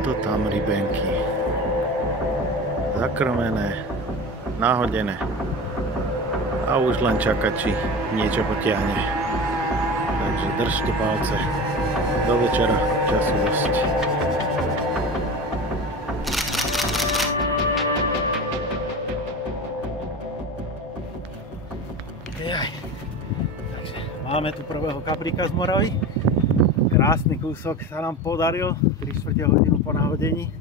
to tam rybenky. Zakrmené, nahodené. A už len čaká, či niečo potiahne. Takže držte palce. Do večera času dosť. Takže máme tu prvého kapríka z Moravy. Krásny kúsok sa nám podaril, 3/4 hodinu po nahodení.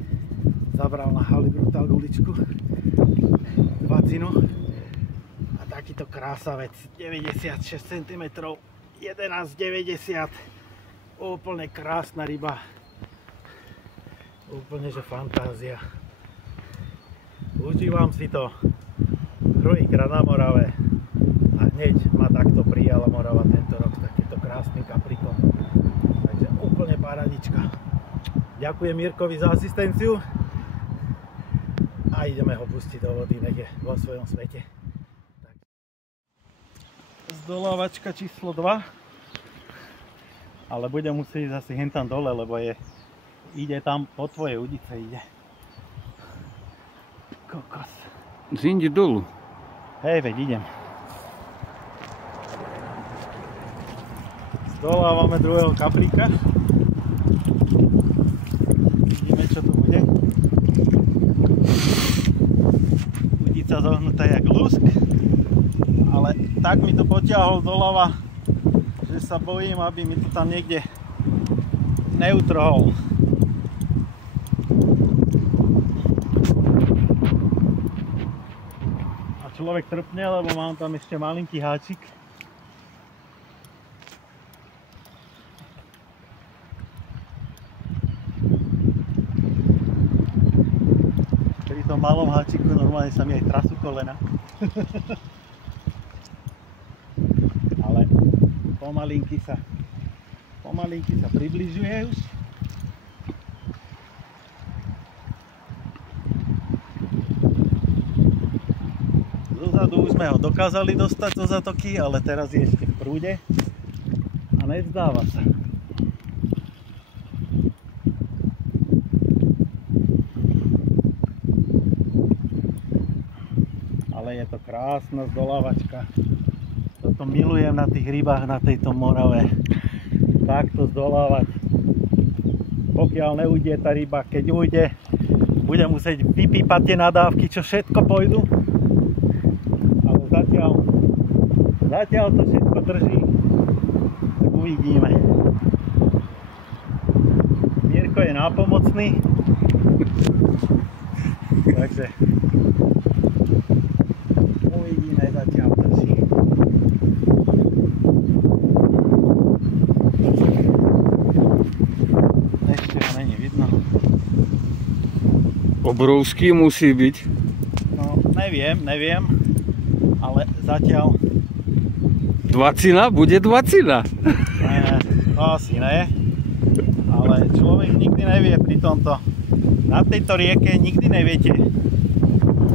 Zabral na Halibrutál guličku, dvacinu. A takýto krásavec, 96 cm, 11,90. Úplne krásna ryba. Úplne, že fantázia. Užívam si to druhýkrát na Morave. A hneď ma takto prijala Morava tento rok s takýmto krásnym kapríkom. Takže úplne paradička. Ďakujem Mirkovi za asistenciu. A ideme ho pustiť do vody, nech je vo svojom svete. Zdolávačka číslo 2. Ale budem musieť ísť asi hentam dole, lebo ide tam po tvojej udice, ide. Kokos. Zindi dolu. Hej, veď idem. Zdolávame druhého kapríka. Vidíme, čo tu bude. Udica zohnutá jak lusk. Ale tak mi to potiahol doľava, že sa bojím, aby mi to tam niekde neutrhol. A človek trpne, lebo mám tam ešte malinký háčik. Pri tom malom háčiku normálne sa mi aj trasú kolena. Ale pomalinky sa približuje už. Dozadu už sme ho dokázali dostať do zatoky, ale teraz je ešte v prúde a nevzdáva sa. Ale je to krásna zdolávačka. Toto milujem na tých rybách na tejto Morave. Takto zdolávať. Pokiaľ neujde tá ryba, keď ujde, budem musieť vypípať tie nadávky, čo všetko pôjdu. Ale zatiaľ to všetko drží. Tak uvidíme. Mirko je nápomocný. Takže uvidíme, zatiaľ drží. Ešte ho není vidno. Obrovský musí byť. No, neviem, ale zatiaľ... Dvacina? Bude dvacina? Ne, to asi ne. Ale človek nikdy nevie pri tomto. Na tejto rieke nikdy neviete,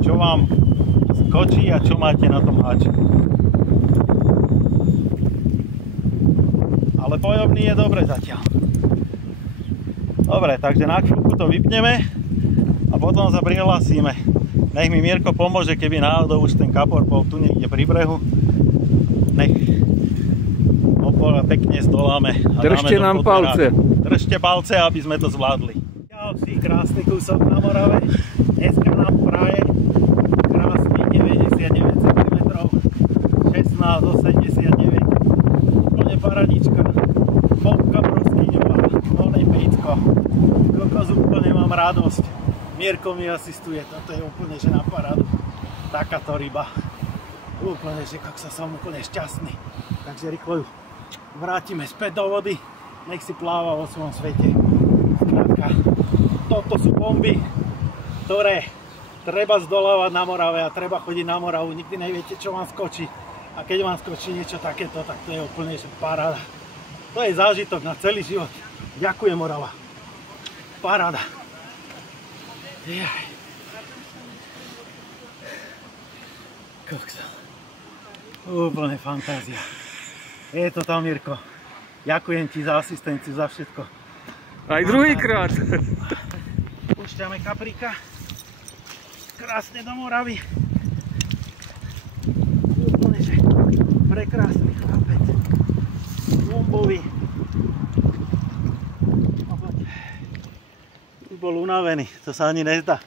čo vám skočí a čo máte na tom háčiku. Ale pojovný je dobre zatiaľ. Dobre, takže na chvíľku to vypneme a potom sa prihlasíme. Nech mi Mirko pomôže, keby náhodou už ten kapor bol tu niekde pri brehu. Nech ho pekne zdoláme. Držte nám palce. Držte palce, aby sme to zvládli. Ďalší krásny kúsok na Morave. Dneska nám praje krásny 99 cm, 16,89. Úplne paradička. Bobka broskyňová, dolné pejcko. Kokos, úplne mám radosť. Mirko mi asistuje, toto je úplne že na parádu. Takáto ryba. Úplne, že koksa, som úplne šťastný. Takže rýchlo ju vrátime späť do vody. Nech si pláva vo svojom svete. Skrátka, toto sú bomby, ktoré treba zdolávať na Morave a treba chodiť na Moravu. Nikdy neviete, čo vám skočí. A keď vám skočí niečo takéto, tak to je úplne že paráda. To je zážitok na celý život. Ďakujem, Morava. Paráda. Jaj. Koksa. Úplne fantázia. Je to tam, Mirko. Ďakujem ti za asistenciu, za všetko. Aj druhýkrát. Púšťame kapríka krásne do Moravy. Úplne, že prekrásny chlapec. Bombový. Už bol unavený, to sa ani nezdá.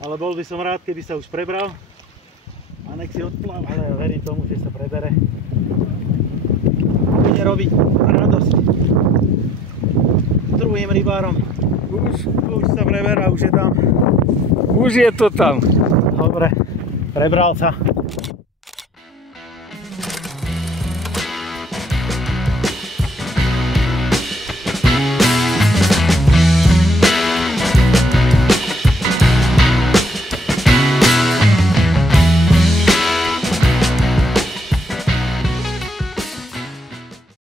Ale bol by som rád, keby sa už prebral a nech si odpláva. Ale ja verím tomu, že sa prebere. Bude robiť radosť druhým rybárom. Už sa preberá, už je tam. Už je to tam. Dobre, prebral sa.